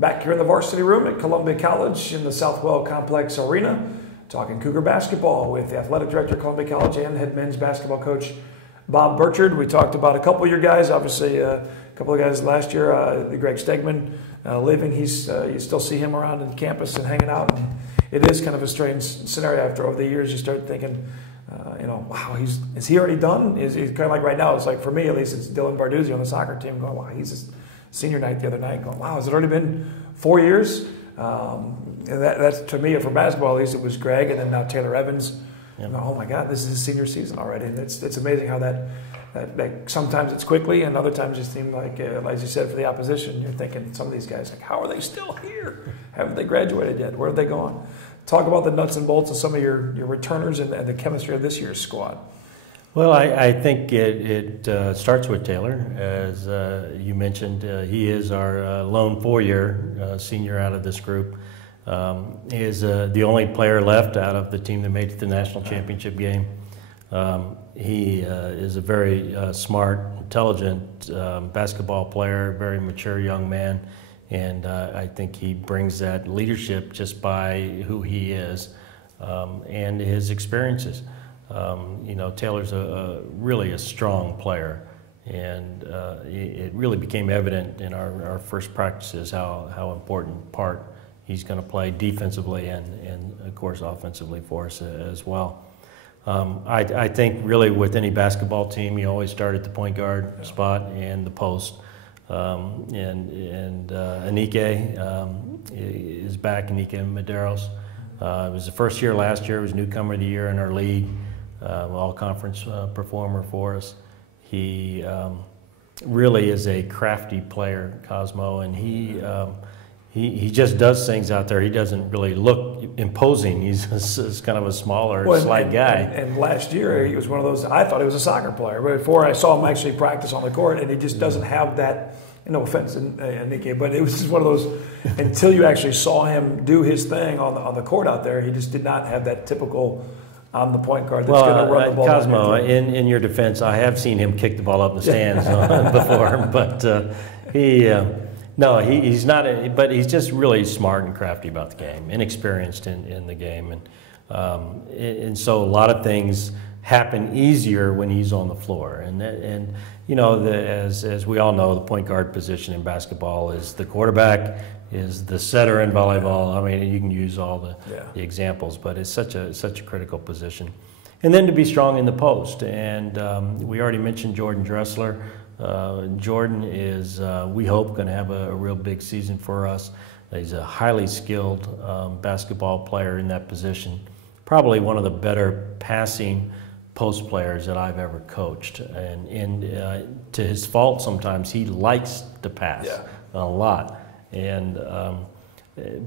Back here in the varsity room at Columbia College in the Southwell Complex Arena, talking Cougar basketball with the athletic director of Columbia College and head men's basketball coach Bob Burchard. We talked about a couple of your guys, obviously a couple of guys last year, Greg Stegman leaving. You still see him around on campus and hanging out. And it is kind of a strange scenario after over the years. You start thinking, wow, is he already done? Is he kind of like right now? It's like, for me at least, it's Dylan Barduzzi on the soccer team going, wow, he's senior night the other night going, wow, has it already been 4 years? And that's, to me, for basketball at least, it was Greg and then now Taylor Evans. Yep. Oh my God, this is his senior season already. And it's amazing how that sometimes it's quickly and other times it seems like, as you said, for the opposition, you're thinking some of these guys, like, how are they still here? Haven't they graduated yet? Where have they gone? Talk about the nuts and bolts of some of your returners and the chemistry of this year's squad. Well, I think it starts with Taylor. As you mentioned, he is our lone four-year senior out of this group. He is the only player left out of the team that made it to the national championship game. He is a very smart, intelligent basketball player, very mature young man, and I think he brings that leadership just by who he is and his experiences. Taylor's really a strong player, and it really became evident in our first practices how important part he's going to play defensively and of course offensively for us as well. I think really with any basketball team, you always start at the point guard spot and the post. Anike is back, Anike Medeiros. It was the first year last year. He was newcomer of the year in our league. All-conference performer for us. He really is a crafty player, Cosmo, and he just does things out there. He doesn't really look imposing. He's kind of a smaller, slight guy. And last year, he was one of those, I thought he was a soccer player, but before I saw him actually practice on the court, and he just doesn't have that, no offense, Nicky, but it was just one of those, until you actually saw him do his thing on the court out there, he just did not have that typical on the point guard that's going to run the ball. Cosmo, in your defense, I have seen him kick the ball up in the stands before, but he's not. But he's just really smart and crafty about the game, and experienced in the game, and so a lot of things happen easier when he's on the floor. And as we all know, the point guard position in basketball is the quarterback, is the setter in volleyball. I mean, you can use all the examples, but it's such a critical position. And then to be strong in the post. And we already mentioned Jordan Dressler. Jordan is, we hope, going to have a real big season for us. He's a highly skilled basketball player in that position. Probably one of the better passing post players that I've ever coached. And to his fault, sometimes he likes to pass a lot. And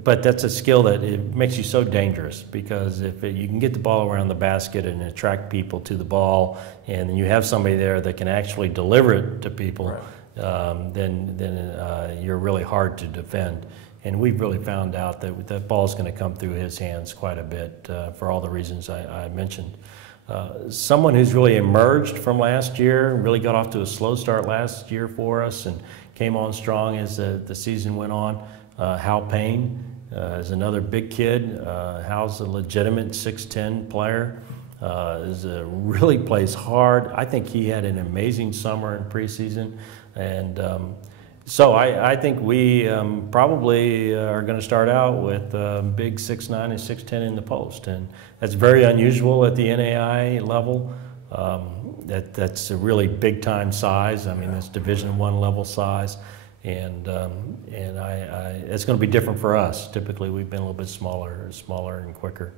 but that's a skill that it makes you so dangerous, because if you can get the ball around the basket and attract people to the ball, and you have somebody there that can actually deliver it to people, then you're really hard to defend. And we've really found out that that ball is going to come through his hands quite a bit for all the reasons I mentioned. Someone who's really emerged from last year, really got off to a slow start last year for us and came on strong as the season went on. Hal Payne is another big kid. Hal's a legitimate 6'10" player. Really plays hard. I think he had an amazing summer in preseason. And so I think we probably are going to start out with big 6'9" and 6'10" in the post. And that's very unusual at the NAIA level. That's a really big time size. I mean, that's Division I level size. And it's going to be different for us. Typically, we've been a little bit smaller and quicker.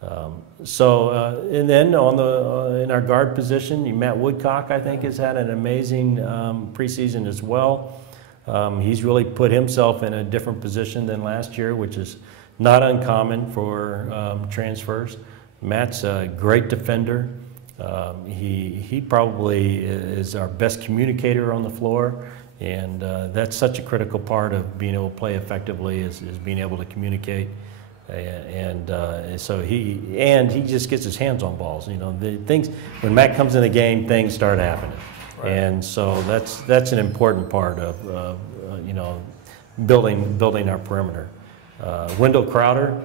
And then in our guard position, Matt Woodcock, I think, has had an amazing preseason as well. He's really put himself in a different position than last year, which is not uncommon for transfers. Matt's a great defender. He probably is our best communicator on the floor. And that's such a critical part of being able to play effectively is being able to communicate, so he just gets his hands on balls. The things when Matt comes in the game, things start happening, and so that's an important part of building our perimeter. Wendell Crowder,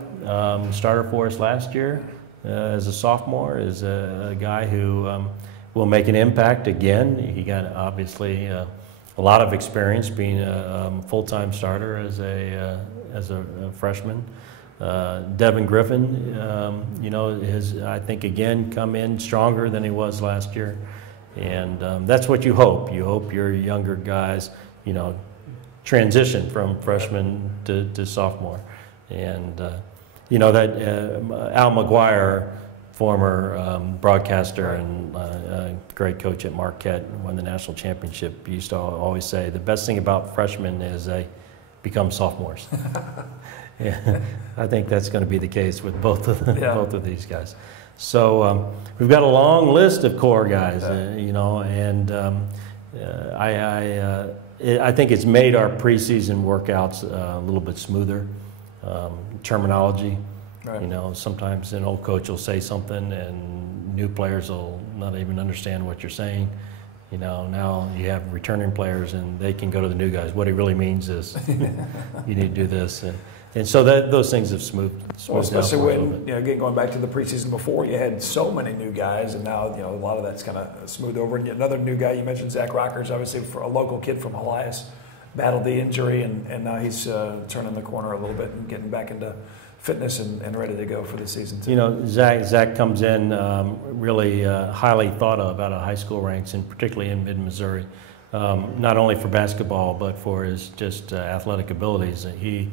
starter for us last year as a sophomore, is a guy who will make an impact again. He got obviously a lot of experience being a full-time starter as a freshman. Devin Griffin, has, I think, again come in stronger than he was last year, and that's what you hope. You hope your younger guys, transition from freshman to sophomore, and that Al McGuire, former broadcaster and great coach at Marquette, won the national championship, used to always say the best thing about freshmen is they become sophomores. Yeah, I think that's going to be the case with both of these guys. So we've got a long list of core guys, and I think it's made our preseason workouts a little bit smoother. Terminology, right. Sometimes an old coach will say something and new players will not even understand what you're saying. Now you have returning players and they can go to the new guys. What he really means is you need to do this. And so those things have smoothed well, especially when, again, going back to the preseason before, you had so many new guys, and now, a lot of that's kind of smoothed over. And another new guy, you mentioned Zach Rockers, obviously for a local kid from Elias, battled the injury, and now he's turning the corner a little bit and getting back into fitness and ready to go for the season too. Zach comes in really highly thought of out of high school ranks, and particularly in mid-Missouri, not only for basketball, but for his just athletic abilities. He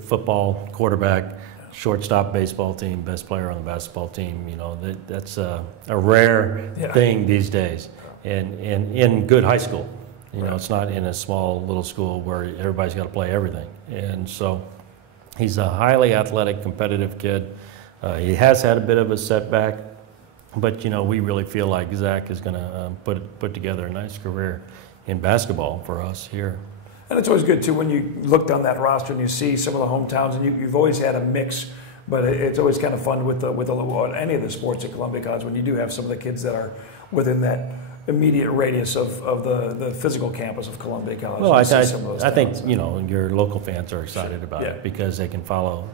football, quarterback, shortstop, baseball team, best player on the basketball team. That's a rare thing these days, and in good high school. It's not in a small little school where everybody's got to play everything. And so he's a highly athletic, competitive kid. He has had a bit of a setback, but we really feel like Zach is going to put together a nice career in basketball for us here. And it's always good, too, when you look down that roster and you see some of the hometowns, and you've always had a mix, but it's always kind of fun with any of the sports at Columbia College when you do have some of the kids that are within that immediate radius of the physical campus of Columbia College. Well, I think your local fans are excited about it because they can follow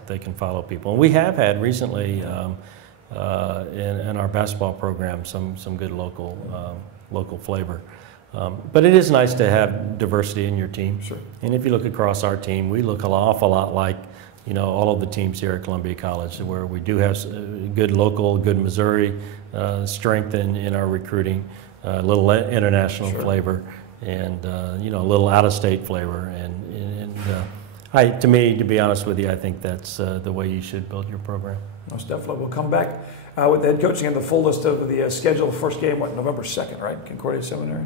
people. And we have had recently in our basketball program some good local flavor. But it is nice to have diversity in your team. Sure. And if you look across our team, we look an awful lot like all of the teams here at Columbia College, where we do have good local, good Missouri strength in our recruiting, a little international flavor, and a little out-of-state flavor. And to me, to be honest with you, I think that's the way you should build your program. Most definitely. We'll come back with the head coaching and the full list of the schedule. First game, November 2nd, right? Concordia Seminary.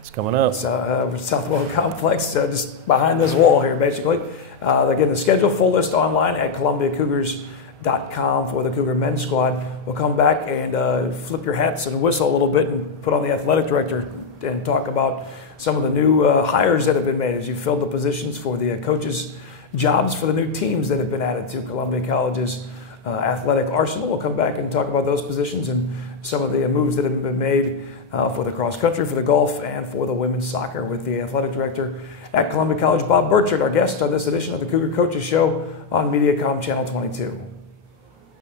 It's coming up. Southwell Complex, just behind this wall here, basically. Again, the schedule, full list online at ColumbiaCougars.com for the Cougar men's squad. We'll come back and flip your hats and whistle a little bit and put on the athletic director and talk about some of the new hires that have been made as you filled the positions for the coaches' jobs for the new teams that have been added to Columbia College's athletic arsenal. We'll come back and talk about those positions and some of the moves that have been made for the cross country, for the golf, and for the women's soccer with the athletic director at Columbia College, Bob Burchard, our guest on this edition of the Cougar Coaches Show on Mediacom Channel 22.